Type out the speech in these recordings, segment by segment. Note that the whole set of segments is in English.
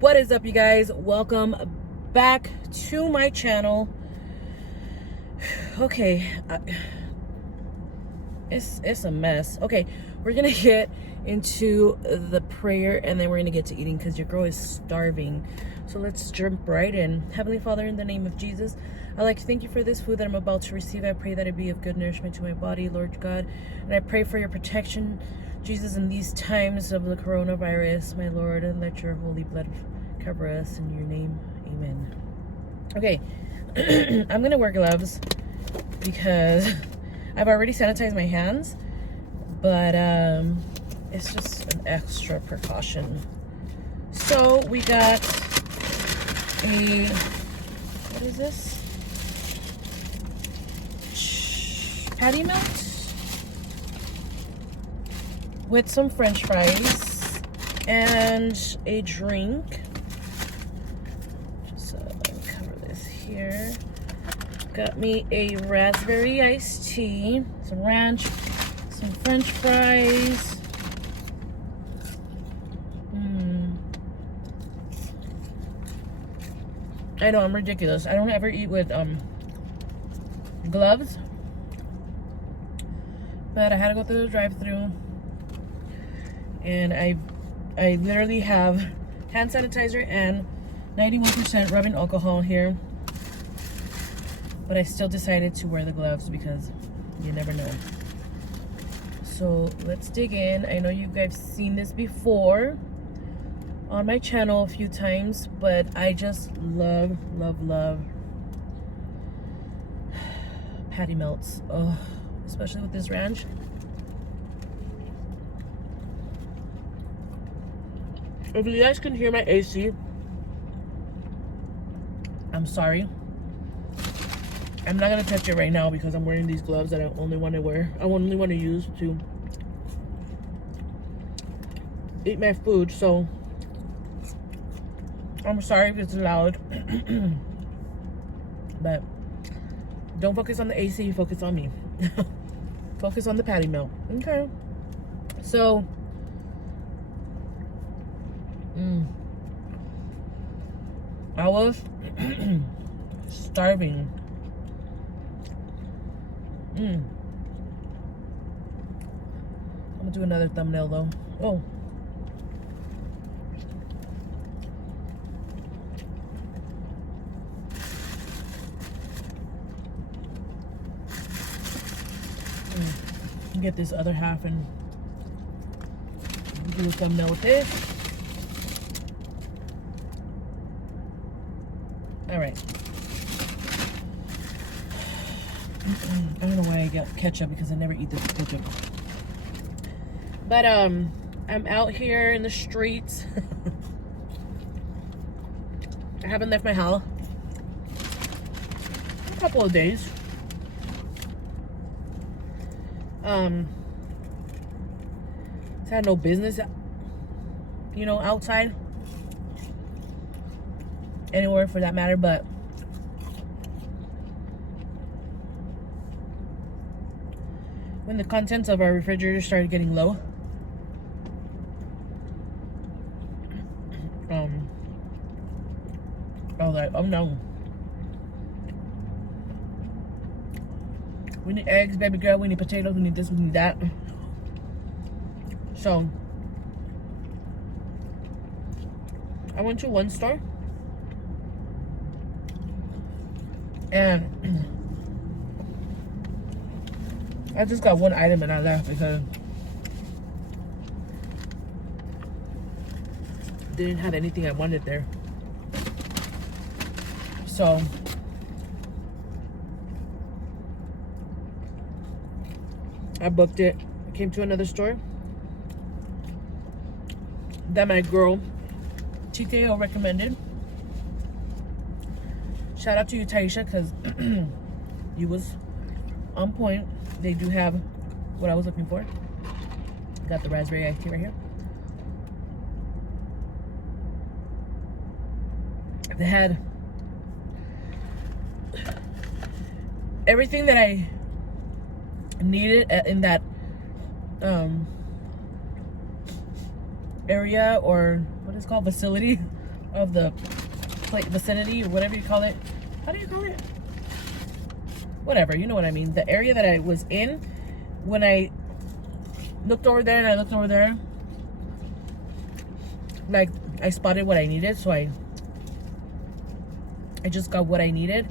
What is up, you guys? Welcome back to my channel. Okay, it's a mess. Okay, we're gonna get into the prayer and then we're gonna get to eating because your girl is starving. So let's jump right in. Heavenly Father, in the name of Jesus, I'd like to thank you for this food that I'm about to receive. I pray that it be of good nourishment to my body, Lord God, and I pray for your protection, Jesus, in these times of the coronavirus, my Lord, and let your holy blood cover us in your name. Amen. Okay, I'm gonna wear gloves because I've already sanitized my hands, but it's just an extra precaution. So we got a, what is this? Patty melt with some French fries and a drink. Just cover this here. Got me a raspberry iced tea, some ranch, some French fries. I know I'm ridiculous. I don't ever eat with gloves, but I had to go through the drive-thru, and I literally have hand sanitizer and 91% rubbing alcohol here, but I still decided to wear the gloves because you never know. So let's dig in. I know you guys seen this before on my channel a few times, but I just love patty melts. Oh, especially with this ranch. If you guys can hear my AC, I'm sorry. I'm not gonna touch it right now because I'm wearing these gloves that I only want to wear. I only want to use to eat my food, so I'm sorry if it's loud. But don't focus on the AC, focus on me. Focus on the patty melt. Okay. So I was starving. I'm gonna do another thumbnail though. Oh. Get this other half and do a thumbnail with this. All right. I don't know why I got ketchup because I never eat this ketchup. But I'm out here in the streets. I haven't left my house in a couple of days. Had no business, you know, outside, anywhere for that matter, but when the contents of our refrigerator started getting low, I was like, oh no, we need eggs, baby girl, we need potatoes, we need this, we need that. So I went to one store and I just got one item and I left because they didn't have anything I wanted there. So I booked it. I came to another store that my girl TKO recommended. Shout out to you, Taisha, because you was on point. They do have what I was looking for. Got the raspberry iced tea right here. They had everything that I needed in that area, or what is it called, facility. of the vicinity, or whatever you call it. How do you call it? Whatever, you know what I mean. The area that I was in, when I looked over there and I looked over there, like, I spotted what I needed, so I just got what I needed.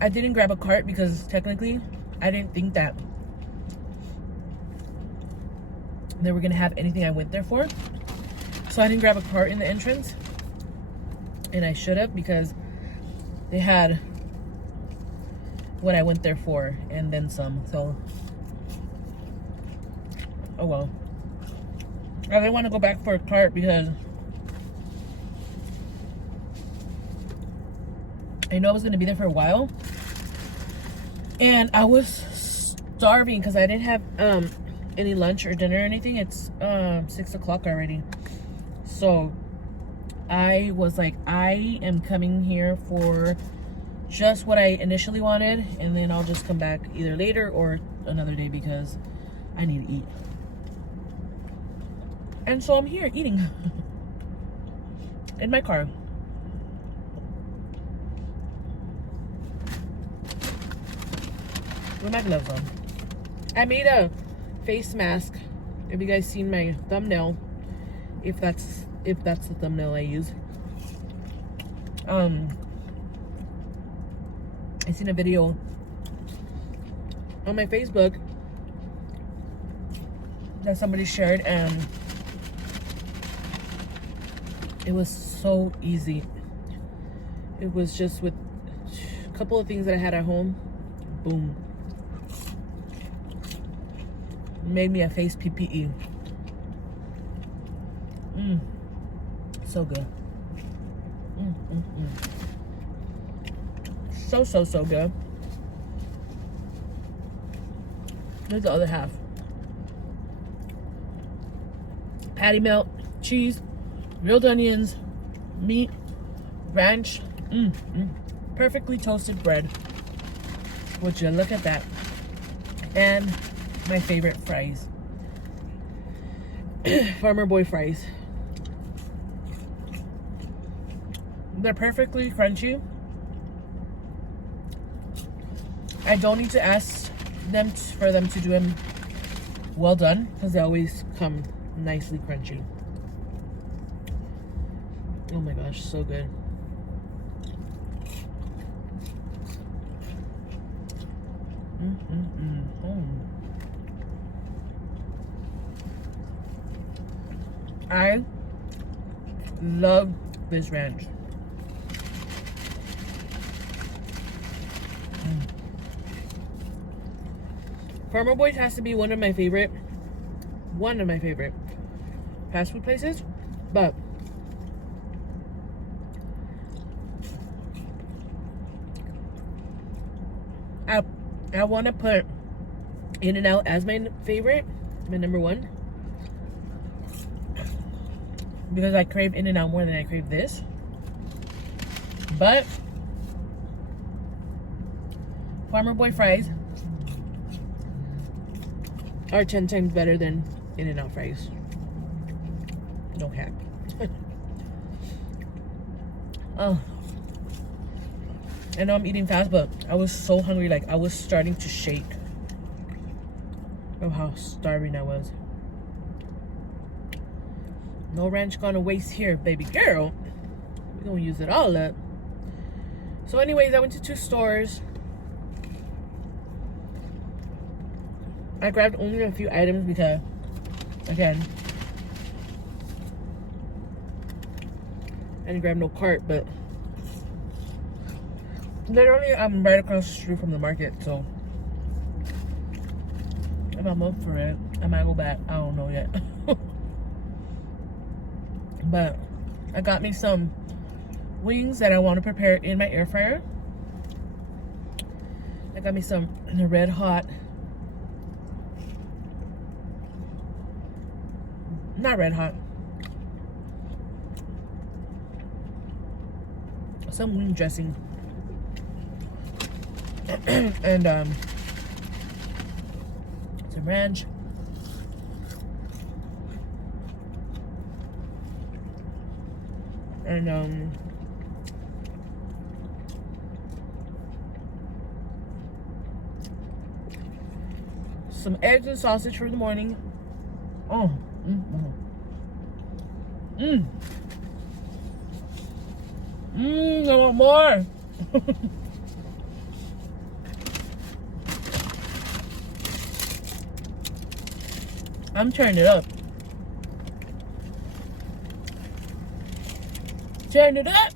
I didn't grab a cart because technically I didn't think that they were gonna have anything I went there for. So I didn't grab a cart in the entrance, and I should have, because they had what I went there for and then some. So, oh well. I didn't want to go back for a cart because I know I was going to be there for a while, and I was starving because I didn't have any lunch or dinner or anything. It's 6 o'clock already. So I was like, I am coming here for just what I initially wanted, and then I'll just come back either later or another day because I need to eat. And so I'm here eating in my car. With my gloves on. I made a face mask. Have you guys seen my thumbnail? If that's the thumbnail I use. I seen a video on my Facebook that somebody shared, and it was so easy. It was just with a couple of things that I had at home. Boom. Made me a face PPE. So good. So good. Here's the other half. Patty melt, cheese, grilled onions, meat, ranch, perfectly toasted bread. Would you look at that? And my favorite fries. Farmer Boy fries. They're perfectly crunchy. I don't need to ask them for them to do them well done, because they always come nicely crunchy. Oh my gosh, so good. I love this ranch. Farmer Boys has to be one of my favorite fast food places, but I want to put In-N-Out as my favorite, my number one, because I crave In-N-Out more than I crave this. But Farmer Boy fries are 10 times better than In-N-Out fries. No cap. Oh, I know I'm eating fast, but I was so hungry, like I was starting to shake of how starving I was. No ranch gonna waste here, baby girl. We're gonna use it all up. So anyways, I went to 2 stores. I grabbed only a few items because, again, I didn't grab no cart, but literally I'm right across the street from the market, so if I'm up for it, I might go back. I don't know yet. But I got me some wings that I want to prepare in my air fryer. I got me some red hot, not red hot, some wing dressing. And some ranch. And some eggs and sausage for the morning. Oh, I want more. I'm turning it up. Turn it up.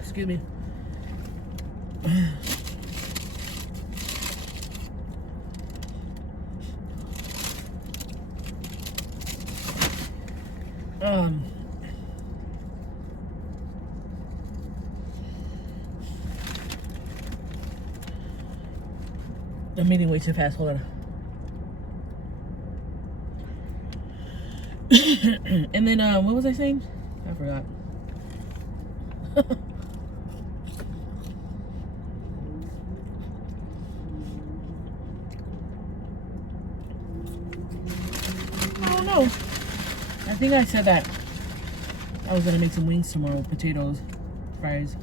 Excuse me. I'm eating way too fast. Hold on. And then what was I saying? I forgot. I don't know. I think I said that I was gonna make some wings tomorrow with potatoes, fries.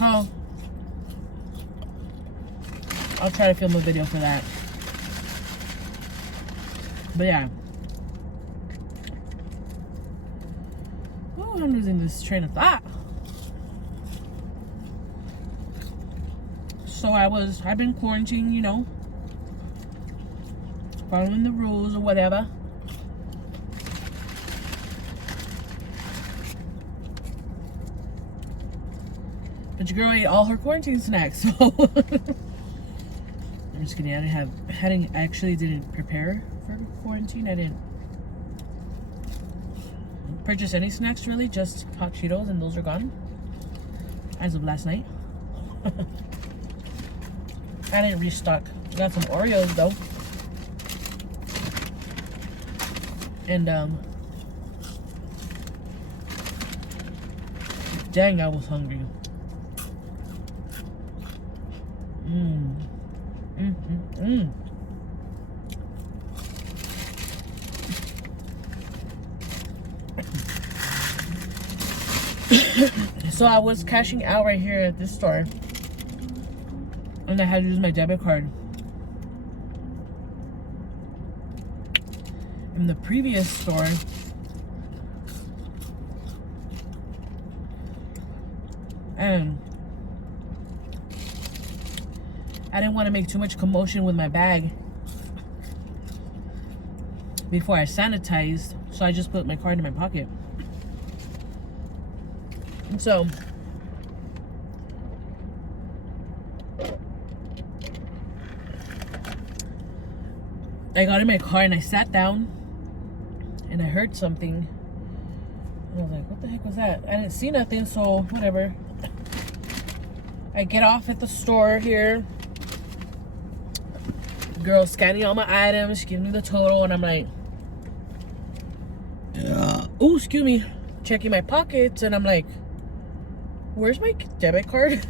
Oh, I'll try to film a video for that. But yeah. Oh, I'm losing this train of thought. So I've been quarantined, you know, following the rules or whatever. But your girl ate all her quarantine snacks, so I'm just kidding. I actually didn't prepare for quarantine. I didn't purchase any snacks really, just hot Cheetos, and those are gone as of last night. I didn't restock. I got some Oreos though. And dang, I was hungry. So I was cashing out right here at this store, and I had to use my debit card. In the previous store, and I didn't want to make too much commotion with my bag before I sanitized, so I just put my card in my pocket. And so I got in my car and I sat down and I heard something. And I was like, what the heck was that? I didn't see nothing, so whatever. I get off at the store here. Girl scanning all my items, she gives me the total, and I'm like, oh, excuse me, checking my pockets, and I'm like, where's my debit card?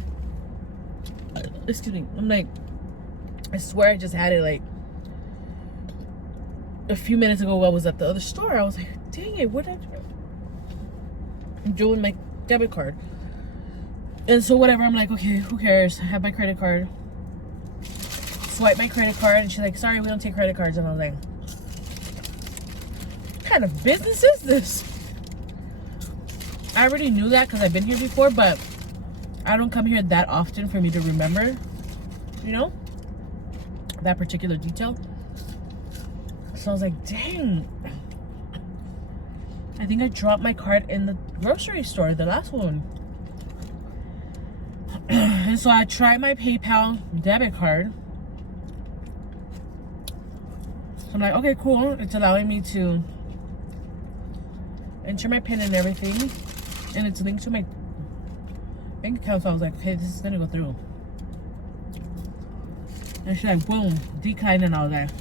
Excuse me. I'm like, I swear I just had it like a few minutes ago while I was at the other store. I was like, dang it, what did I'm doing my debit card? And so whatever, I'm like, okay, who cares? I have my credit card. Swipe my credit card, and she's like, sorry, we don't take credit cards. And I was like, what kind of business is this? I already knew that because I've been here before, but I don't come here that often for me to remember, you know, that particular detail. So I was like, dang, I think I dropped my card in the grocery store, the last one. And so I tried my PayPal debit card. So I'm like, okay, cool. It's allowing me to enter my PIN and everything. And it's linked to my bank account. So I was like, okay, this is gonna go through. And she's like, boom, decline and all that.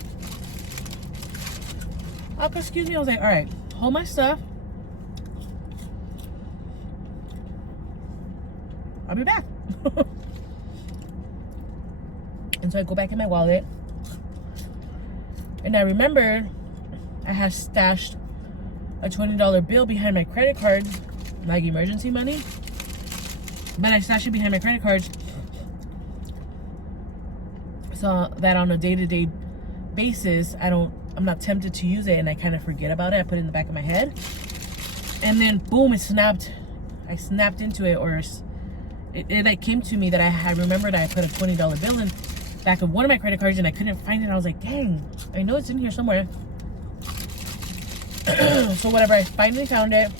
Oh, excuse me. I was like, all right, hold my stuff. I'll be back. And so I go back in my wallet, and I remember I had stashed a $20 bill behind my credit card, like emergency money. But I stashed it behind my credit cards so that on a day-to-day basis, I'm not tempted to use it, and I kind of forget about it. I put it in the back of my head, and then boom, it snapped. I snapped into it, or it like came to me that I remembered I put a $20 bill in back of one of my credit cards, and I couldn't find it. I was like, dang, I know it's in here somewhere. So whatever, I finally found it.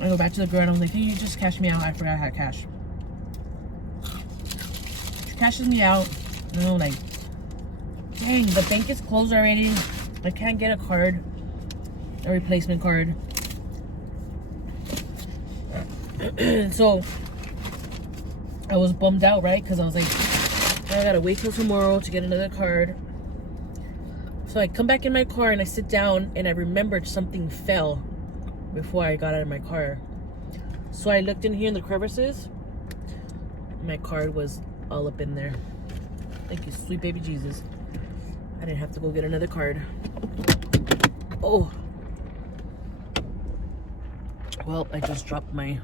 I go back to the girl and I was like, can you just cash me out? I forgot I had cash. She cashes me out, and I'm like, dang, the bank is closed already. I can't get a card, a replacement card. So I was bummed out, right? Because I was like, I gotta wait till tomorrow to get another card. So I come back in my car and I sit down, and I remembered something fell before I got out of my car. So I looked in here in the crevices. My card was all up in there. Thank you, sweet baby Jesus. I didn't have to go get another card. Oh. Well, I just dropped my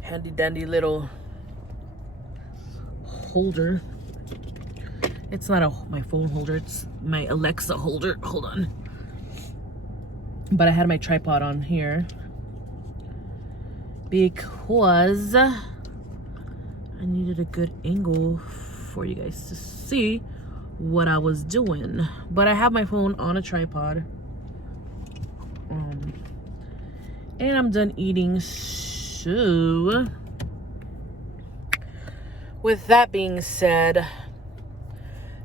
handy dandy little holder. It's not my phone holder, it's my Alexa holder. Hold on. But I had my tripod on here because I needed a good angle for you guys to see what I was doing. But I have my phone on a tripod. And I'm done eating, so with that being said,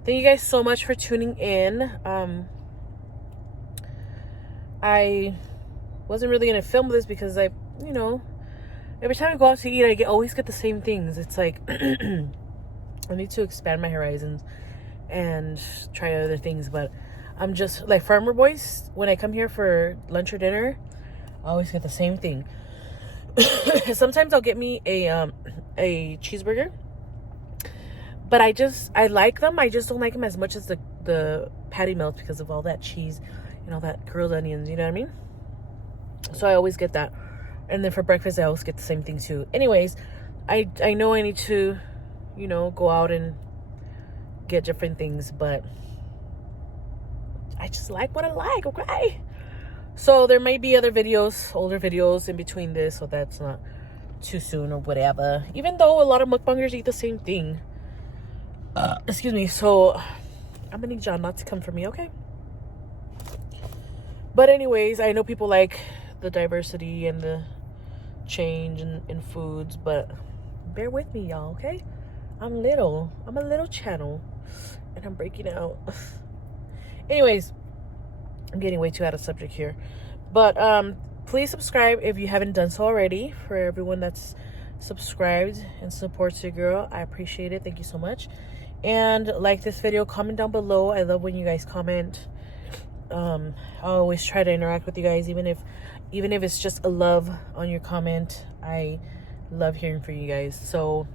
thank you guys so much for tuning in. I wasn't really gonna film this because every time I go out to eat, I always get the same things. It's like I need to expand my horizons and try other things. But I'm just like Farmer Boys. When I come here for lunch or dinner, I always get the same thing. Sometimes I'll get me a cheeseburger, but I like them. I just don't like them as much as the patty melts because of all that cheese and all that grilled onions, you know what I mean? So I always get that. And then for breakfast, I always get the same thing too. Anyways, I know I need to, go out and get different things, but I just like what I like, okay? So there may be other videos, older videos in between this, so that's not too soon or whatever. Even though a lot of mukbangers eat the same thing. Excuse me. So I'm gonna need y'all not to come for me, okay? But anyways, I know people like the diversity and the change in foods, but bear with me, y'all, okay? I'm a little channel, and I'm breaking out. Anyways, I'm getting way too out of subject here. But please subscribe if you haven't done so already. For everyone that's subscribed and supports your girl, I appreciate it. Thank you so much. And like this video, comment down below. I love when you guys comment. I always try to interact with you guys, even if it's just a love on your comment. I love hearing from you guys. So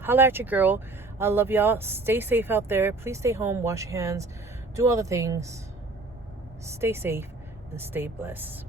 holla at your girl. I love y'all. Stay safe out there. Please stay home, wash your hands, do all the things. Stay safe and stay blessed.